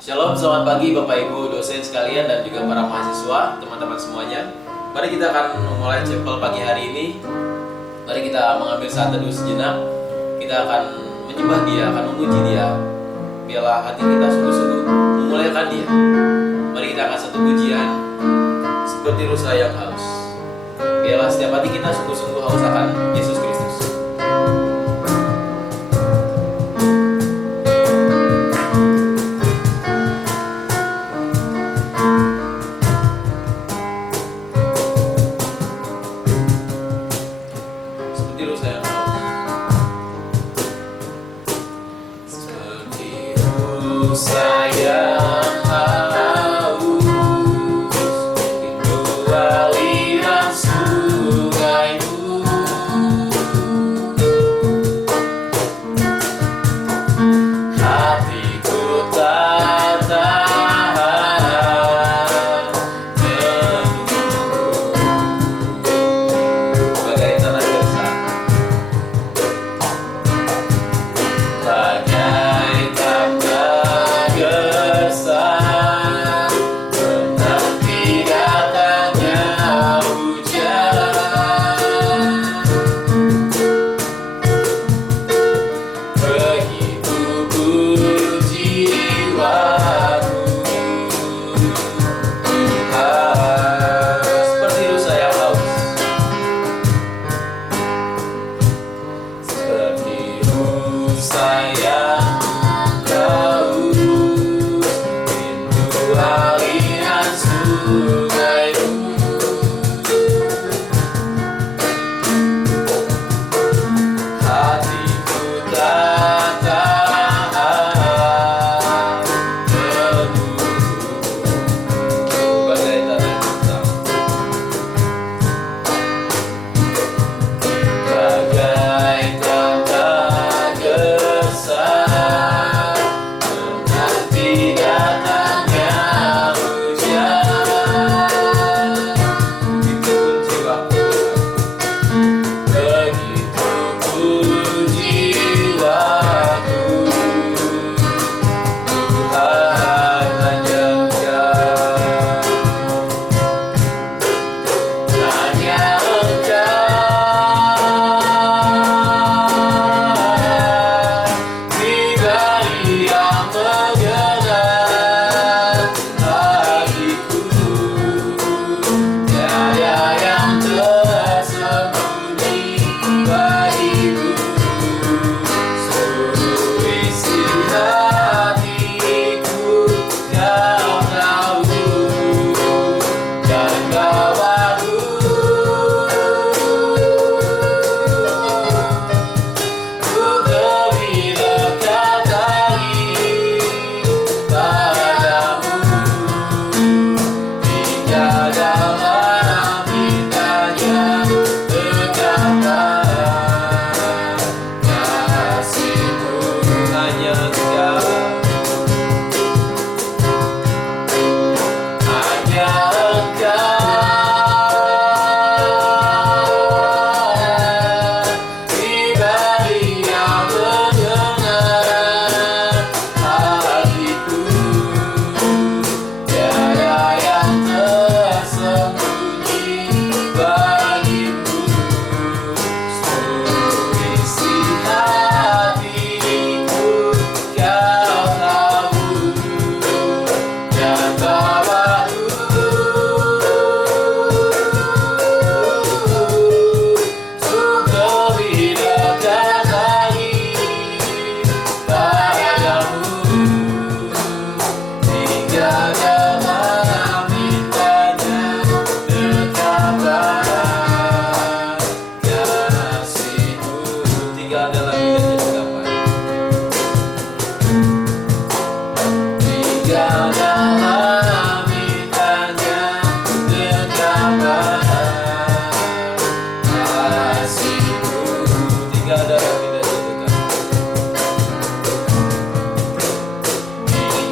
Shalom, selamat pagi Bapak Ibu dosen sekalian dan juga para mahasiswa, teman-teman semuanya. Mari kita akan memulai chapel pagi hari ini. Mari kita mengambil saat teduh sejenak. Kita akan menyembah Dia, akan memuji Dia. Biarlah hati kita sungguh-sungguh memuliakan Dia. Mari kita akan satu pujian seperti rusa yang haus. Biarlah setiap hati kita sungguh-sungguh haus akan Yesus Kristus.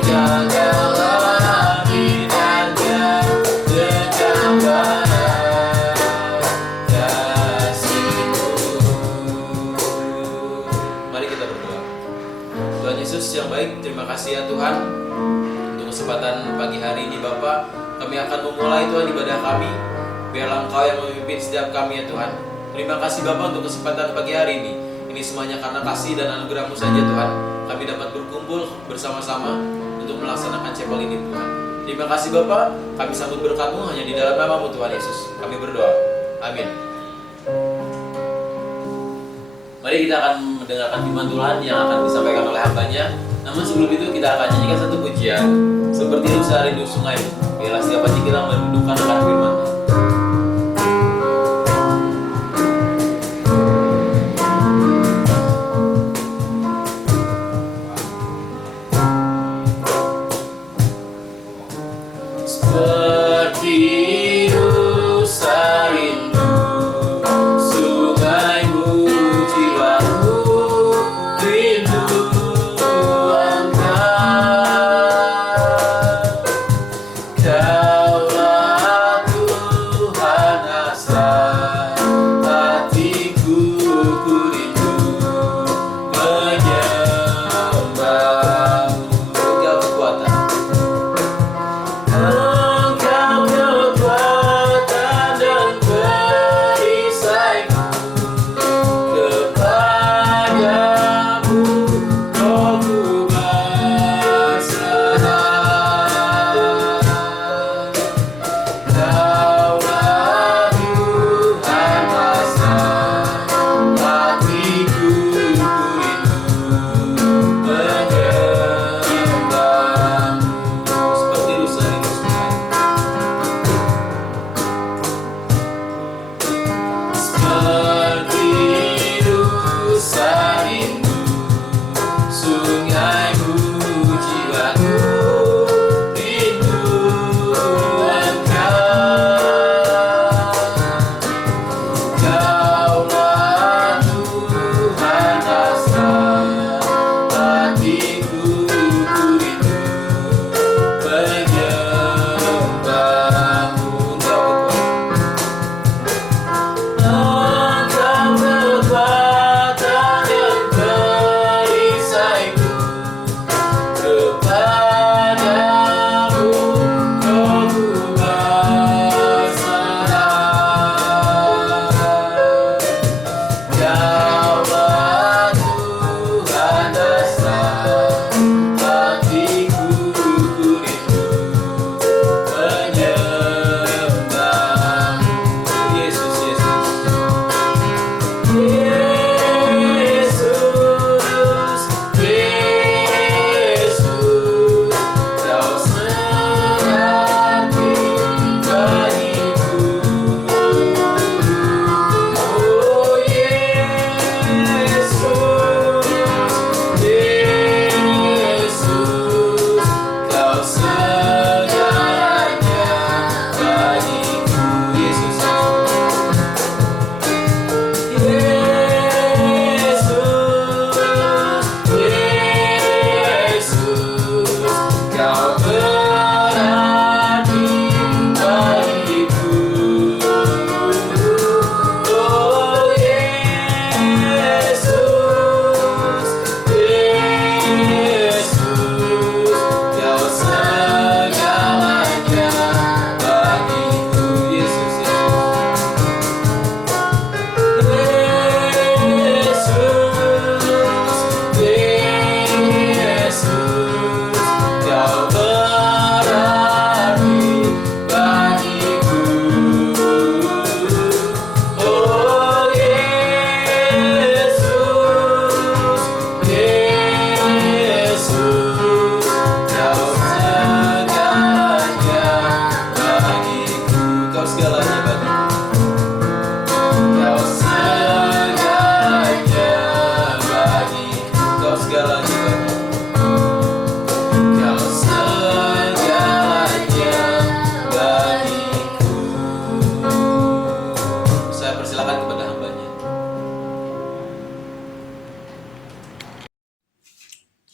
Jaga Yesus yang baik, terima kasih ya Tuhan untuk kesempatan pagi hari ini Bapak. Kami akan memulai Tuhan ibadah kami. Biarlah Engkau yang memimpin setiap kami ya Tuhan. Terima kasih Bapak untuk kesempatan pagi hari ini. Ini semuanya karena kasih dan anugerah-Mu saja Tuhan. Kami dapat berkumpul bersama-sama untuk melaksanakan chapel ini Tuhan. Terima kasih Bapak, kami sambut berkat-Mu hanya di dalam nama-Mu Tuhan Yesus. Kami berdoa. Amin. Mari kita akan mendengarkan firman Tuhan yang akan disampaikan oleh hambanya. Namun sebelum itu kita akan nyanyikan satu pujian seperti Nusa Rindu Sungai. Biarlah setiap hati kita mendudukkan akan firman.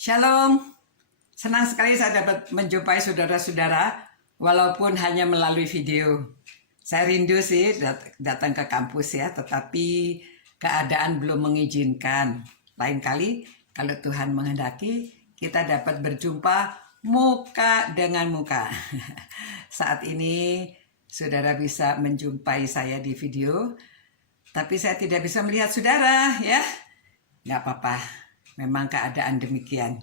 Shalom, senang sekali saya dapat menjumpai saudara-saudara walaupun hanya melalui video. Saya rindu sih datang ke kampus ya, tetapi keadaan belum mengizinkan. Lain kali kalau Tuhan menghendaki kita dapat berjumpa muka dengan muka. Saat ini saudara bisa menjumpai saya di video, tapi saya tidak bisa melihat saudara, ya. Nggak apa-apa, memang keadaan demikian.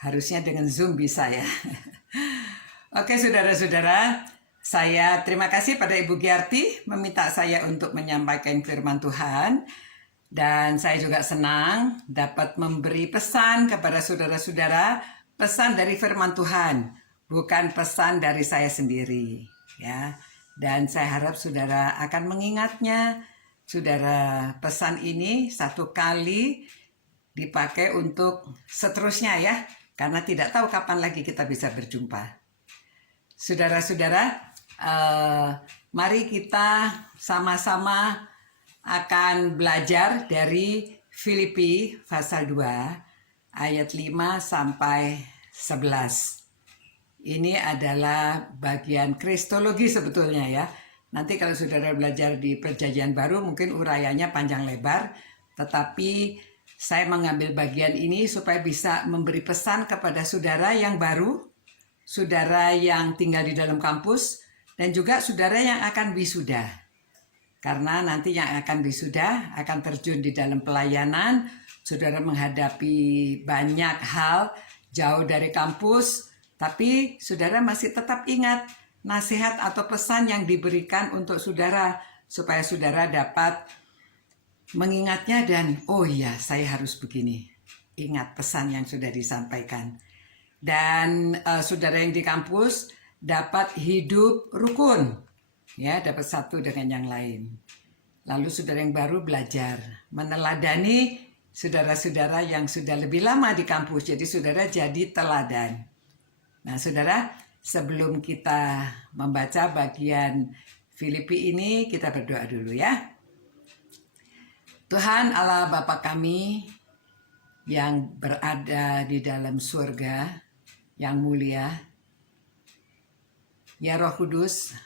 Harusnya dengan Zoom bisa, ya. Oke saudara-saudara, saya terima kasih pada Ibu Giarti meminta saya untuk menyampaikan firman Tuhan. Dan saya juga senang dapat memberi pesan kepada saudara-saudara, pesan dari firman Tuhan, bukan pesan dari saya sendiri, ya. Dan saya harap saudara akan mengingatnya. Saudara, pesan ini satu kali dipakai untuk seterusnya, ya, karena tidak tahu kapan lagi kita bisa berjumpa. Saudara-saudara, mari kita sama-sama akan belajar dari Filipi pasal 2 ayat 5 sampai 11. Ini adalah bagian kristologi sebetulnya, ya. Nanti kalau saudara belajar di Perjanjian Baru mungkin urayanya panjang lebar, tetapi saya mengambil bagian ini supaya bisa memberi pesan kepada saudara yang baru, saudara yang tinggal di dalam kampus, dan juga saudara yang akan wisuda. Karena nanti yang akan wisuda akan terjun di dalam pelayanan, saudara menghadapi banyak hal jauh dari kampus, tapi saudara masih tetap ingat nasihat atau pesan yang diberikan untuk saudara, supaya saudara dapat mengingatnya dan, oh iya, saya harus begini. Ingat pesan yang sudah disampaikan. Dan saudara yang di kampus dapat hidup rukun, ya, dapat satu dengan yang lain. Lalu saudara yang baru belajar meneladani saudara-saudara yang sudah lebih lama di kampus. Jadi saudara jadi teladan. Nah saudara, sebelum kita membaca bagian Filipi ini, kita berdoa dulu, ya. Tuhan Allah Bapa kami yang berada di dalam surga yang mulia, ya Roh Kudus,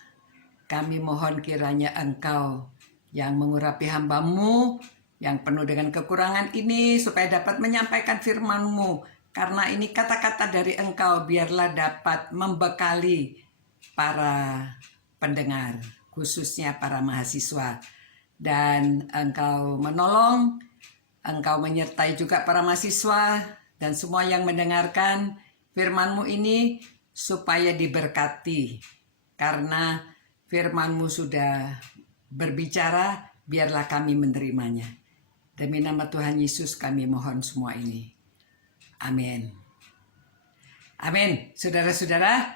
kami mohon kiranya Engkau yang mengurapi hamba-Mu yang penuh dengan kekurangan ini supaya dapat menyampaikan firman-Mu. Karena ini kata-kata dari Engkau, biarlah dapat membekali para pendengar, khususnya para mahasiswa. Dan Engkau menolong, Engkau menyertai juga para mahasiswa dan semua yang mendengarkan firman-Mu ini supaya diberkati. Karena firman-Mu sudah berbicara, biarlah kami menerimanya. Demi nama Tuhan Yesus kami mohon semua ini. Amin. Amin. Saudara-saudara,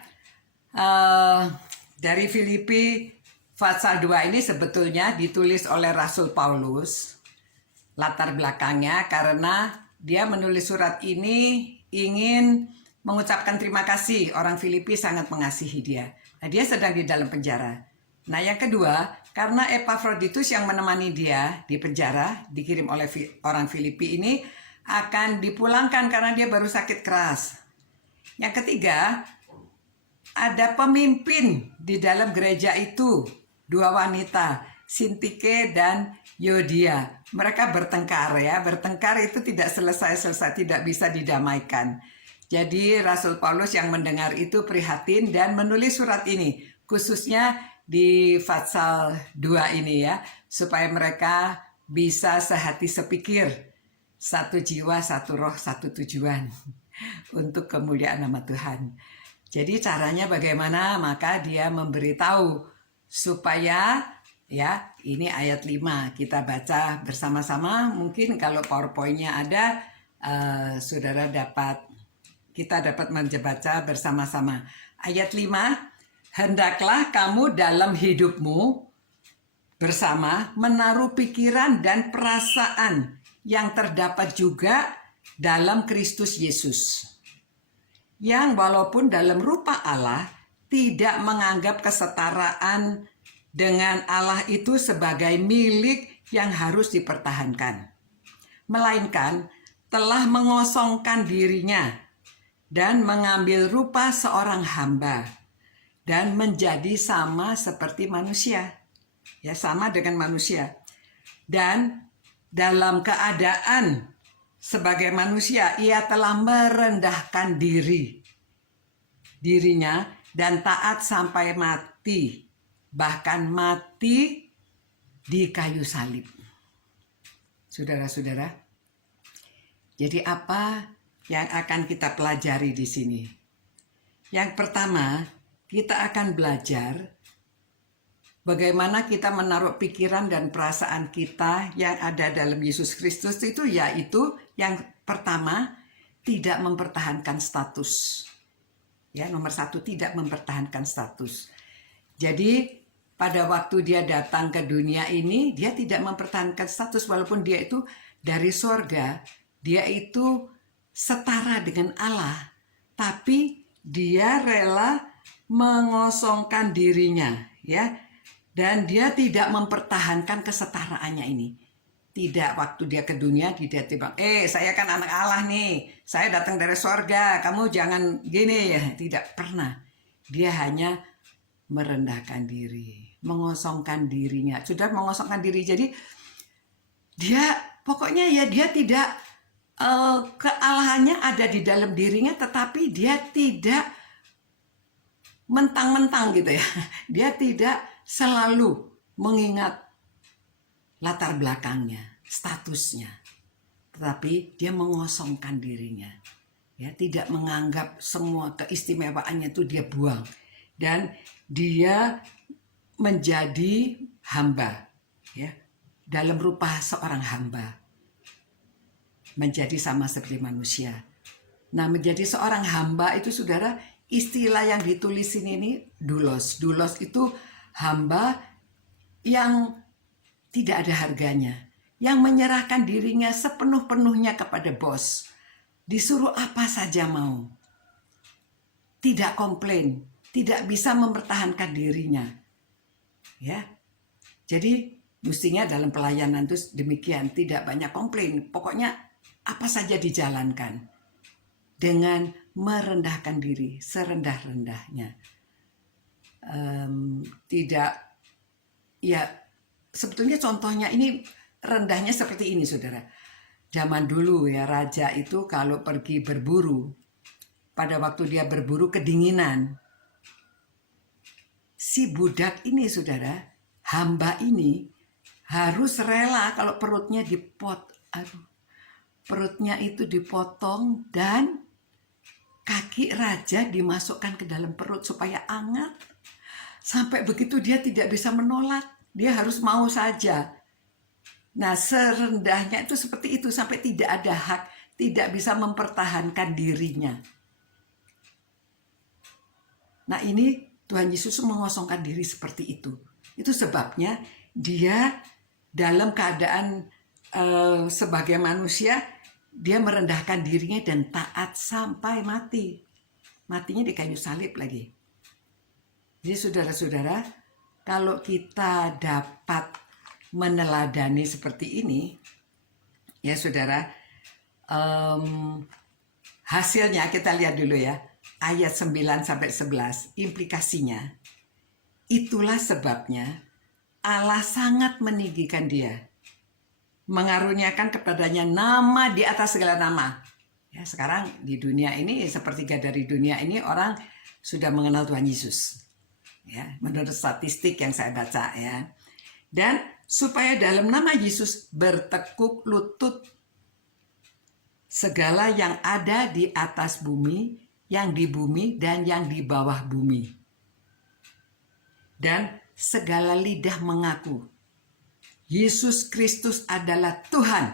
dari Filipi pasal 2 ini sebetulnya ditulis oleh Rasul Paulus. Latar belakangnya karena dia menulis surat ini ingin mengucapkan terima kasih. Orang Filipi sangat mengasihi dia. Nah, dia sedang di dalam penjara. Nah, yang kedua, karena Epafroditus yang menemani dia di penjara, dikirim oleh orang Filipi ini, akan dipulangkan karena dia baru sakit keras. Yang ketiga, ada pemimpin di dalam gereja itu, dua wanita, Sintike dan Yodia. Mereka bertengkar, ya. Bertengkar itu tidak selesai-selesai, tidak bisa didamaikan. Jadi Rasul Paulus yang mendengar itu prihatin dan menulis surat ini, khususnya di pasal 2 ini, ya, supaya mereka bisa sehati sepikir, satu jiwa, satu roh, satu tujuan untuk kemuliaan nama Tuhan. Jadi caranya bagaimana? Maka dia memberitahu supaya, ya, ini ayat 5 kita baca bersama-sama. Mungkin kalau PowerPoint-nya ada, saudara kita dapat membaca bersama-sama. Ayat 5, hendaklah kamu dalam hidupmu bersama menaruh pikiran dan perasaan yang terdapat juga dalam Kristus Yesus, yang walaupun dalam rupa Allah tidak menganggap kesetaraan dengan Allah itu sebagai milik yang harus dipertahankan, melainkan telah mengosongkan dirinya dan mengambil rupa seorang hamba dan menjadi sama seperti manusia, ya, sama dengan manusia, dan dalam keadaan sebagai manusia ia telah merendahkan dirinya dan taat sampai mati, bahkan mati di kayu salib. Saudara-saudara, jadi apa yang akan kita pelajari di sini? Yang pertama, kita akan belajar bagaimana kita menaruh pikiran dan perasaan kita yang ada dalam Yesus Kristus itu, yaitu yang pertama, tidak mempertahankan status. Ya, nomor satu, tidak mempertahankan status. Jadi pada waktu dia datang ke dunia ini, dia tidak mempertahankan status walaupun dia itu dari sorga, dia itu setara dengan Allah, tapi dia rela mengosongkan dirinya, ya, dan dia tidak mempertahankan kesetaraannya ini. Tidak, waktu dia ke dunia dia tiba, saya kan anak Allah nih, saya datang dari sorga, kamu jangan gini ya. Tidak pernah. Dia hanya merendahkan diri, mengosongkan dirinya. Sudah mengosongkan diri, jadi dia pokoknya ya dia tidak kealahannya ada di dalam dirinya, tetapi dia tidak mentang-mentang gitu ya. Dia tidak selalu mengingat latar belakangnya, statusnya, tetapi dia mengosongkan dirinya. Ya, tidak menganggap semua keistimewaannya itu dia buang, dan dia menjadi hamba, ya, dalam rupa seorang hamba, menjadi sama seperti manusia. Nah, menjadi seorang hamba itu, saudara, istilah yang ditulis ini doulos. Doulos itu hamba yang tidak ada harganya, yang menyerahkan dirinya sepenuh-penuhnya kepada bos. Disuruh apa saja mau. Tidak komplain, tidak bisa mempertahankan dirinya. Ya. Jadi mestinya dalam pelayanan itu demikian, tidak banyak komplain. Pokoknya apa saja dijalankan dengan merendahkan diri serendah-rendahnya. Tidak, ya sebetulnya contohnya ini rendahnya seperti ini, saudara. Zaman dulu ya, raja itu kalau pergi berburu, pada waktu dia berburu kedinginan, si budak ini, saudara, hamba ini harus rela kalau perutnya perutnya itu dipotong dan kaki raja dimasukkan ke dalam perut supaya hangat. Sampai begitu dia tidak bisa menolak, dia harus mau saja. Nah, serendahnya itu seperti itu, sampai tidak ada hak, tidak bisa mempertahankan dirinya. Nah, ini Tuhan Yesus mengosongkan diri seperti itu. Itu sebabnya dia dalam keadaan sebagai manusia, dia merendahkan dirinya dan taat sampai mati. Matinya di kayu salib lagi. Jadi saudara-saudara, kalau kita dapat meneladani seperti ini, ya saudara, hasilnya kita lihat dulu ya, ayat 9-11, implikasinya. Itulah sebabnya Allah sangat meninggikan dia, mengaruniakan kepadanya nama di atas segala nama. Ya, sekarang di dunia ini, sepertiga dari dunia ini orang sudah mengenal Tuhan Yesus. Ya, menurut statistik yang saya baca ya. Dan supaya dalam nama Yesus bertekuk lutut segala yang ada di atas bumi, yang di bumi, dan yang di bawah bumi. Dan segala lidah mengaku Yesus Kristus adalah Tuhan,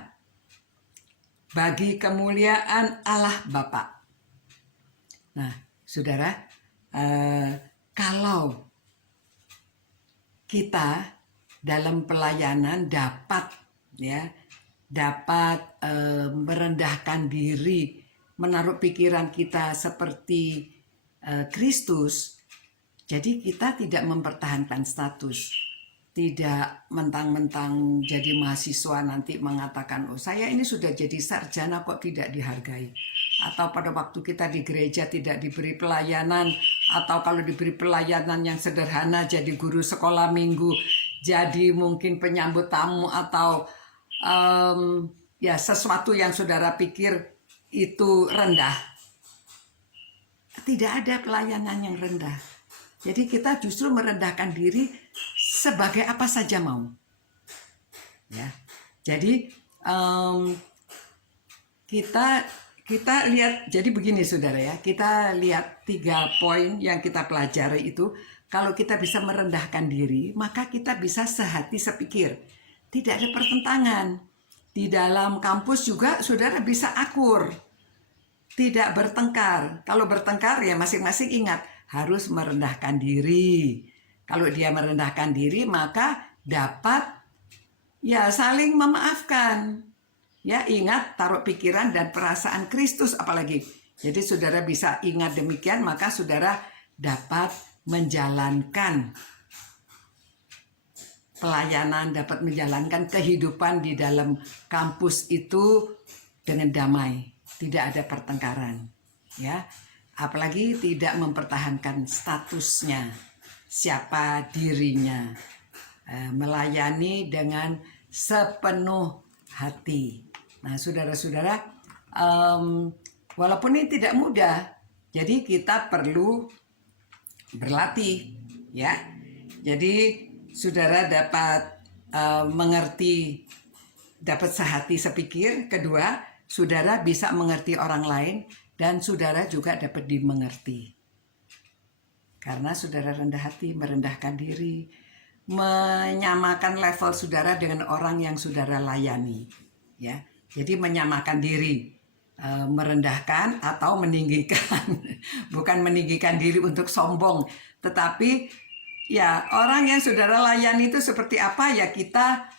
bagi kemuliaan Allah Bapa. Nah, saudara, kalau kita dalam pelayanan dapat merendahkan diri, menaruh pikiran kita seperti Kristus, jadi kita tidak mempertahankan status, tidak mentang-mentang jadi mahasiswa nanti mengatakan, oh saya ini sudah jadi sarjana kok tidak dihargai, atau pada waktu kita di gereja tidak diberi pelayanan, atau kalau diberi pelayanan yang sederhana jadi guru sekolah minggu, jadi mungkin penyambut tamu atau ya sesuatu yang saudara pikir itu rendah, tidak ada pelayanan yang rendah. Jadi kita justru merendahkan diri sebagai apa saja mau. Ya, jadi kita lihat, jadi begini saudara ya, kita lihat 3 poin yang kita pelajari itu. Kalau kita bisa merendahkan diri, maka kita bisa sehati sepikir. Tidak ada pertentangan. Di dalam kampus juga saudara bisa akur. Tidak bertengkar. Kalau bertengkar ya masing-masing ingat harus merendahkan diri. Kalau dia merendahkan diri maka dapat ya saling memaafkan. Ya, ingat taruh pikiran dan perasaan Kristus apalagi. Jadi saudara bisa ingat demikian, maka saudara dapat menjalankan pelayanan, dapat menjalankan kehidupan di dalam kampus itu dengan damai, tidak ada pertengkaran, ya. Apalagi tidak mempertahankan statusnya, siapa dirinya, melayani dengan sepenuh hati. Nah, saudara-saudara, walaupun ini tidak mudah, jadi kita perlu berlatih, ya. Jadi saudara dapat mengerti, dapat sehati sepikir. Kedua, saudara bisa mengerti orang lain dan saudara juga dapat dimengerti. Karena saudara rendah hati, merendahkan diri, menyamakan level saudara dengan orang yang saudara layani, ya. Jadi menyamakan diri, merendahkan atau meninggikan. Bukan meninggikan diri untuk sombong, tetapi ya orang yang saudara layani itu seperti apa ya kita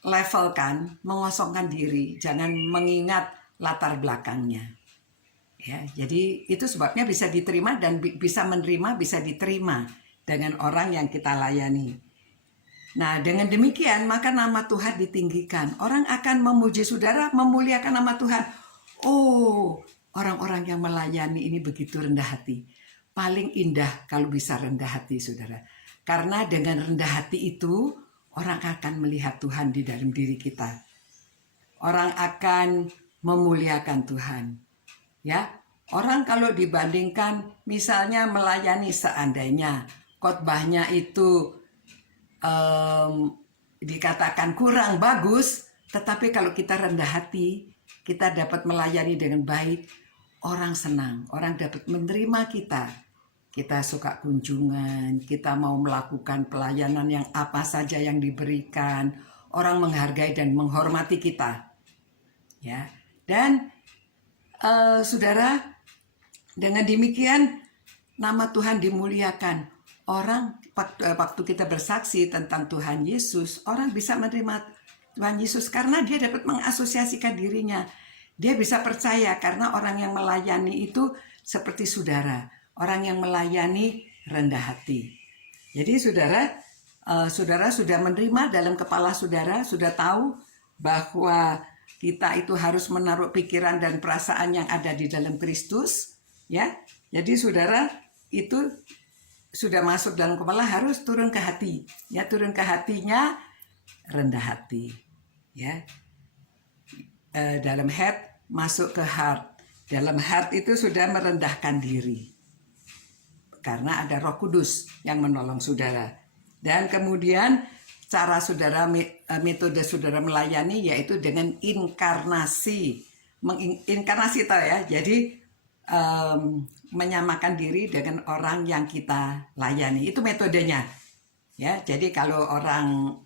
levelkan, mengosongkan diri, jangan mengingat latar belakangnya. Ya, jadi itu sebabnya bisa diterima dan bisa menerima, bisa diterima dengan orang yang kita layani. Nah, dengan demikian maka nama Tuhan ditinggikan. Orang akan memuji saudara, memuliakan nama Tuhan. Oh, orang-orang yang melayani ini begitu rendah hati. Paling indah kalau bisa rendah hati, saudara. Karena dengan rendah hati itu, orang akan melihat Tuhan di dalam diri kita. Orang akan memuliakan Tuhan. Ya, orang kalau dibandingkan misalnya melayani seandainya khotbahnya itu dikatakan kurang bagus, tetapi kalau kita rendah hati, kita dapat melayani dengan baik, orang senang, orang dapat menerima kita. Kita suka kunjungan, kita mau melakukan pelayanan yang apa saja yang diberikan, orang menghargai dan menghormati kita. Ya, dan saudara, dengan demikian nama Tuhan dimuliakan. Orang waktu kita bersaksi tentang Tuhan Yesus, orang bisa menerima Tuhan Yesus karena dia dapat mengasosiasikan dirinya. Dia bisa percaya karena orang yang melayani itu seperti saudara. Orang yang melayani rendah hati. Jadi saudara, saudara sudah menerima dalam kepala saudara, sudah tahu bahwa kita itu harus menaruh pikiran dan perasaan yang ada di dalam Kristus, ya. Jadi saudara itu sudah masuk dalam kepala, harus turun ke hati, ya. Turun ke hatinya rendah hati, ya. Dalam head masuk ke heart. Dalam heart itu sudah merendahkan diri karena ada Roh Kudus yang menolong saudara. Dan kemudian cara saudara, metode saudara melayani yaitu dengan inkarnasi. Inkarnasi tahu ya, jadi menyamakan diri dengan orang yang kita layani. Itu metodenya. Ya, jadi kalau orang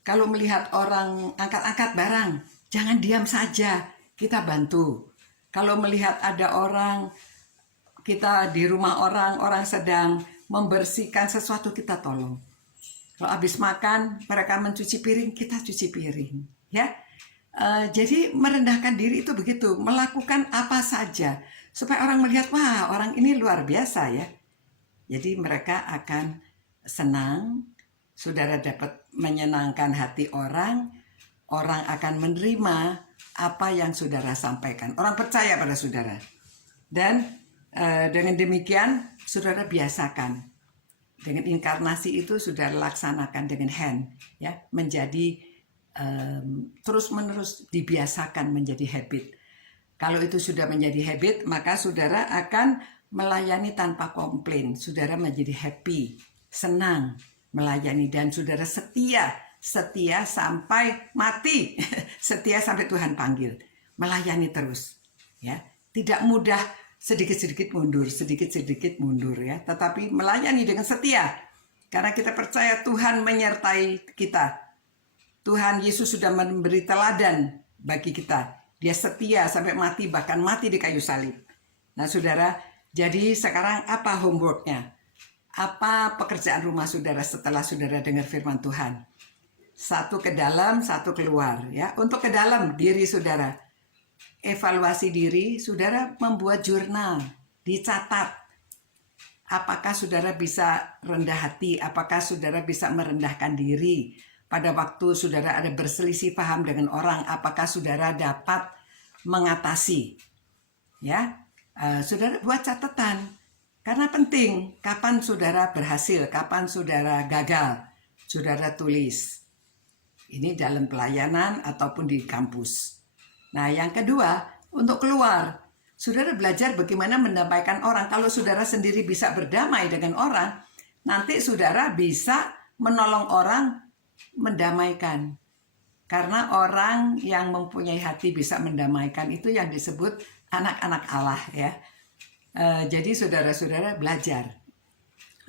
kalau melihat orang angkat-angkat barang, jangan diam saja, kita bantu. Kalau melihat ada orang, kita di rumah orang sedang membersihkan sesuatu, kita tolong. Kalau habis makan, mereka mencuci piring, kita cuci piring. Ya, jadi merendahkan diri itu begitu, melakukan apa saja supaya orang melihat, wah orang ini luar biasa ya. Jadi mereka akan senang, saudara dapat menyenangkan hati orang, orang akan menerima apa yang saudara sampaikan. Orang percaya pada saudara. Dan dengan demikian saudara biasakan. Dengan inkarnasi itu sudah laksanakan dengan hand, ya, menjadi terus-menerus dibiasakan menjadi habit. Kalau itu sudah menjadi habit, maka saudara akan melayani tanpa komplain. Saudara menjadi happy, senang melayani, dan saudara setia sampai mati, setia sampai Tuhan panggil, melayani terus, ya. Tidak mudah sedikit-sedikit mundur ya, tetapi melayani dengan setia, karena kita percaya Tuhan menyertai kita. Tuhan Yesus sudah memberi teladan bagi kita. Dia setia sampai mati, bahkan mati di kayu salib. Nah saudara, jadi sekarang apa homeworknya? Apa pekerjaan rumah saudara setelah saudara dengar firman Tuhan? Satu ke dalam, satu keluar, ya. Untuk ke dalam diri saudara, evaluasi diri, saudara membuat jurnal, dicatat. Apakah saudara bisa rendah hati? Apakah saudara bisa merendahkan diri? Pada waktu saudara ada berselisih paham dengan orang, apakah saudara dapat mengatasi? Ya, saudara buat catatan, karena penting. Kapan saudara berhasil, kapan saudara gagal, saudara tulis. Ini dalam pelayanan ataupun di kampus. Nah, yang kedua, untuk keluar, saudara belajar bagaimana mendamaikan orang. Kalau saudara sendiri bisa berdamai dengan orang, nanti saudara bisa menolong orang mendamaikan. Karena orang yang mempunyai hati bisa mendamaikan, itu yang disebut anak-anak Allah, ya. Jadi saudara-saudara belajar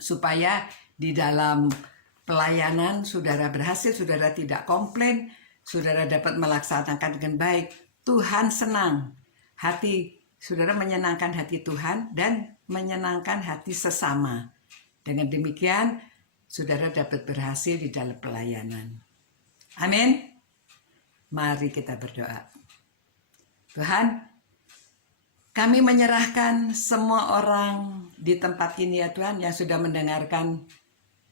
supaya di dalam pelayanan saudara berhasil, saudara tidak komplain, saudara dapat melaksanakan dengan baik. Tuhan senang, hati saudara menyenangkan hati Tuhan dan menyenangkan hati sesama. Dengan demikian saudara dapat berhasil di dalam pelayanan. Amin. Mari kita berdoa. Tuhan, kami menyerahkan semua orang di tempat ini ya Tuhan, yang sudah mendengarkan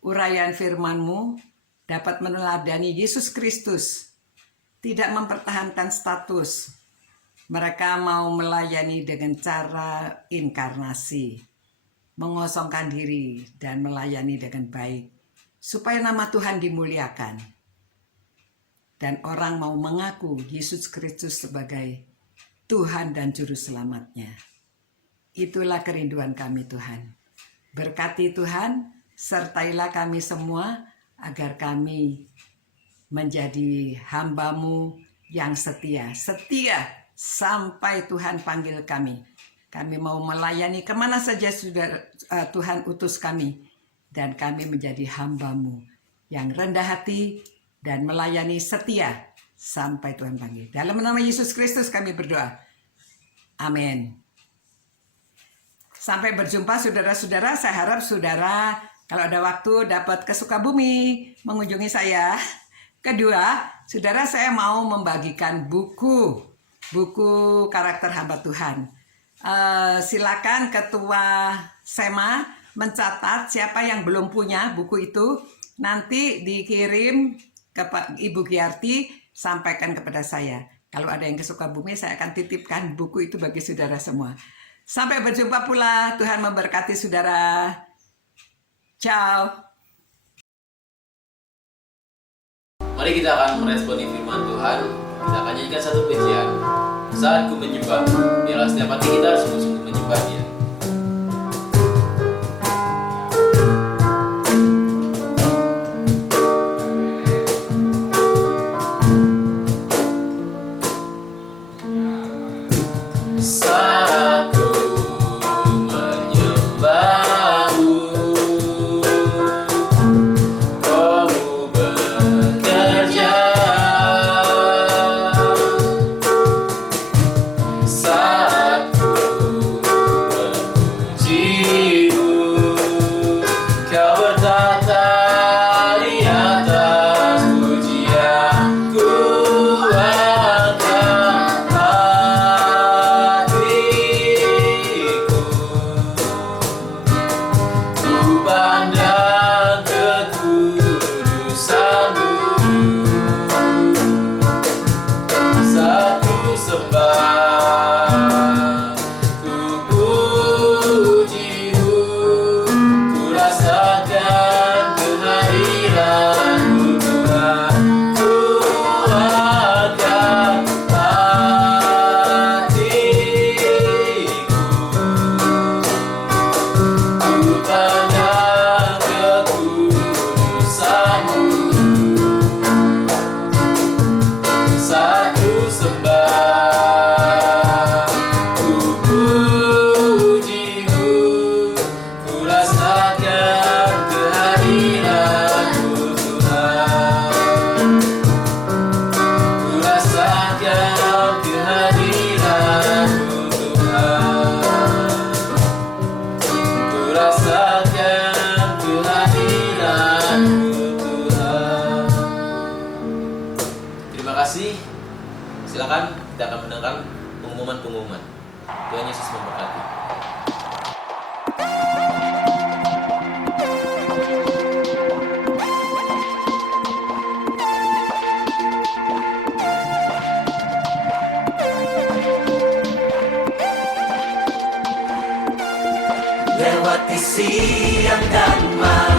uraian firman-Mu, dapat meneladani Yesus Kristus, tidak mempertahankan status. Mereka mau melayani dengan cara inkarnasi, mengosongkan diri dan melayani dengan baik, supaya nama Tuhan dimuliakan. Dan orang mau mengaku Yesus Kristus sebagai Tuhan dan Juru Selamatnya. Itulah kerinduan kami Tuhan. Berkati Tuhan, sertailah kami semua agar kami menjadi hamba-Mu yang setia. Setia sampai Tuhan panggil kami. Kami mau melayani kemana saja sudah Tuhan utus kami. Dan kami menjadi hamba-Mu yang rendah hati dan melayani setia sampai Tuhan panggil. Dalam nama Yesus Kristus kami berdoa. Amin. Sampai berjumpa saudara-saudara. Saya harap saudara kalau ada waktu dapat ke Sukabumi mengunjungi saya. Kedua, saudara, saya mau membagikan buku karakter hamba Tuhan. Silakan Ketua SEMA mencatat siapa yang belum punya buku itu. Nanti dikirim ke Ibu Giarti, sampaikan kepada saya. Kalau ada yang ke Sukabumi, saya akan titipkan buku itu bagi saudara semua. Sampai berjumpa pula. Tuhan memberkati saudara. Ciao. Mari kita akan meresponi firman Tuhan. Kita akan nyanyikan satu pujian. Saat ku menyembah, biarlah setiap hati kita sungguh-sungguh menyembah Dia. memberkati. Lewati siang dan malam,